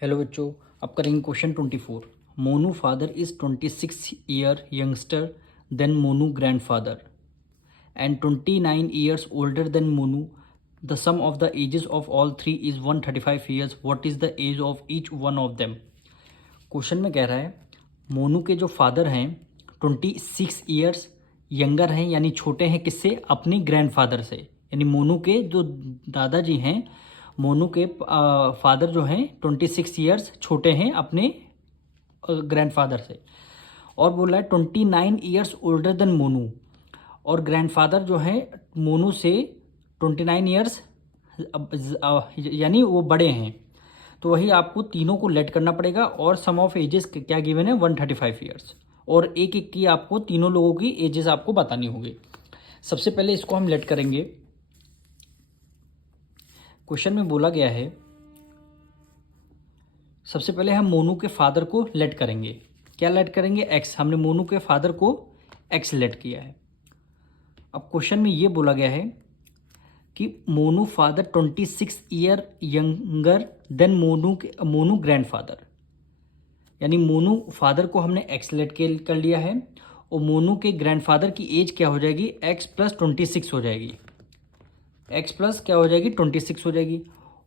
Hello बच्चों, अब करेंगे question 24। Monu father is 26 year youngster then Monu grandfather and 29 years older than Monu. The sum of the ages of all three is 135 years. What is the age of each one of them. Question में कह रहा है मोनू के जो father हैं 26 years younger हैं, यानी छोटे हैं किससे, अपने ग्रैंडफादर से। यानी मोनू के जो दादाजी हैं, मोनू के फादर जो हैं 26 ईयर्स छोटे हैं अपने ग्रैंडफादर से। और बोला है 29 ईयर्स ओल्डर देन मोनू, और ग्रैंडफादर जो है मोनू से 29 ईयर्स यानी वो बड़े हैं। तो वही आपको तीनों को लेट करना पड़ेगा, और सम ऑफ एजेस क्या गिवन है 135 ईयर्स, और एक एक की आपको तीनों लोगों की एजेस आपको बतानी होगी। सबसे पहले इसको हम लेट करेंगे। क्वेश्चन में बोला गया है सबसे पहले हम मोनू के फादर को लेट करेंगे। क्या लेट करेंगे? एक्स। हमने मोनू के फादर को एक्स लेट किया है। अब क्वेश्चन में ये बोला गया है कि Monu father 26 year younger than Monu grandfather, यानी मोनू फादर को हमने एक्स लेट कर लिया है, और मोनू के ग्रैंडफादर की एज क्या हो जाएगी, एक्स प्लस 26 हो जाएगी। एक्स प्लस क्या हो जाएगी, 26 हो जाएगी।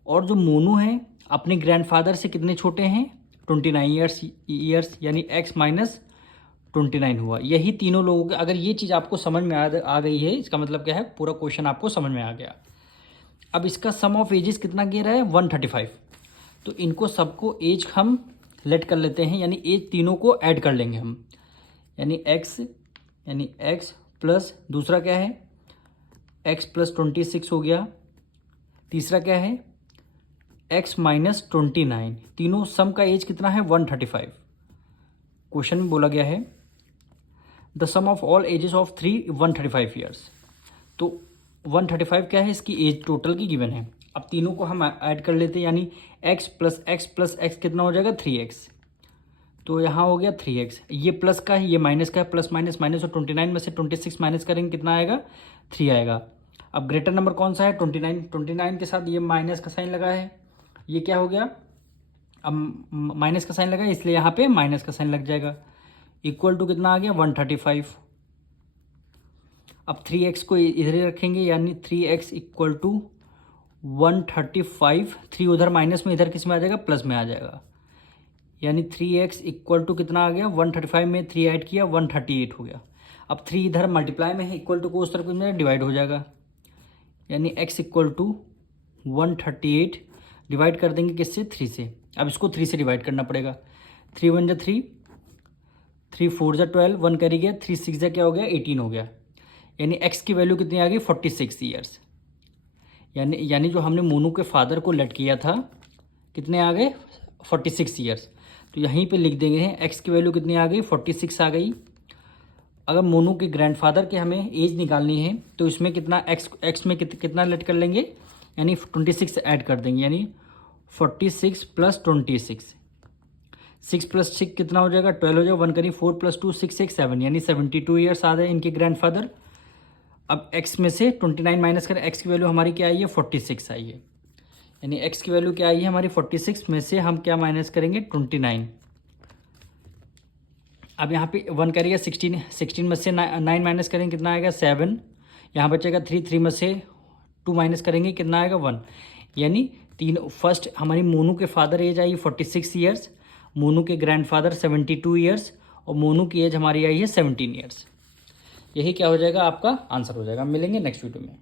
और जो मोनू है अपने ग्रैंडफादर से कितने छोटे हैं, 29 ईयर्स, यानी एक्स माइनस 29 हुआ। यही तीनों लोगों के, अगर ये चीज़ आपको समझ में आ गई है, इसका मतलब क्या है, पूरा क्वेश्चन आपको समझ में आ गया। अब इसका सम ऑफ एजेस कितना गिर रहा है, 135। तो इनको सबको एज हम लेट कर लेते हैं, यानी एज तीनों को ऐड कर लेंगे हम। यानी एक्स प्लस दूसरा क्या है, एक्स प्लस 26 हो गया। तीसरा क्या है, एक्स माइनस 29। तीनों सम का एज कितना है, 135। क्वेश्चन में बोला गया है the sum of all ages of three 135 years. तो 135 क्या है, इसकी एज टोटल की गिवन है। अब तीनों को हम ऐड कर लेते हैं, यानी एक्स प्लस एक्स कितना हो जाएगा, 3x। तो यहाँ हो गया 3x। ये प्लस का है, ये माइनस का है, प्लस माइनस माइनस, और 29 में से 26 माइनस करेंगे कितना आएगा, 3 आएगा। अब ग्रेटर नंबर कौन सा है, 29 के साथ ये माइनस का साइन लगा है, ये क्या हो गया, अब माइनस का साइन लगा है, इसलिए यहाँ पे माइनस का साइन लग जाएगा। इक्वल टू कितना आ गया, 135। अब 3x को इधर ही रखेंगे, यानी 3x इक्वल टू 135। 3 उधर माइनस में, इधर किस में आ जाएगा, प्लस में आ जाएगा। यानी 3x इक्वल टू कितना आ गया, 135 में 3 ऐड किया, 138 हो गया। अब 3 इधर मल्टीप्लाई में है, इक्वल टू को उस तरफ में डिवाइड हो जाएगा, यानी x इक्वल टू 138 डिवाइड कर देंगे किससे, 3 से। अब इसको 3 से डिवाइड करना पड़ेगा। 3 1 जा 3, 3 4 जा 12, 1 करी गया, 3 6 जा क्या हो गया, 18 हो गया। यानी x की वैल्यू कितनी आ गई, 46 ईयर्स। यानी जो हमने मोनू के फादर को लेट किया था, कितने आ गए, 46 ईयर्स। तो यहीं पे लिख देंगे हैं x की वैल्यू कितनी आ गई, 46 आ गई। अगर मोनू के ग्रैंडफादर के हमें एज निकालनी है, तो इसमें कितना x में कितना लेट कर लेंगे, यानी 26 ऐड कर देंगे, यानी 46 प्लस 26। 6 प्लस 6 कितना हो जाएगा, 12 हो जाएगा। 1 करी, 4 प्लस 2 6 6 7, यानी 72 ईयर्स आ गए इनके ग्रैंडफादर। अब x में से 29 माइनस करें, x की वैल्यू हमारी क्या आई है, 46 आई है। यानी x की वैल्यू क्या आई है हमारी, 46 में से हम क्या माइनस करेंगे, 29। अब यहाँ पे 1 करेगा, 16 में से 9 माइनस करेंगे कितना आएगा, 7। यहाँ बचेगा 3 में से 2 माइनस करेंगे कितना आएगा, 1। यानी फर्स्ट हमारी मोनू के फादर एज आई 46 ईयर्स, मोनू के ग्रैंडफादर 72 ईयर्स, और मोनू की एज हमारी आई है 17 ईयर्स। यही क्या हो जाएगा, आपका आंसर हो जाएगा। मिलेंगे नेक्स्ट वीडियो में।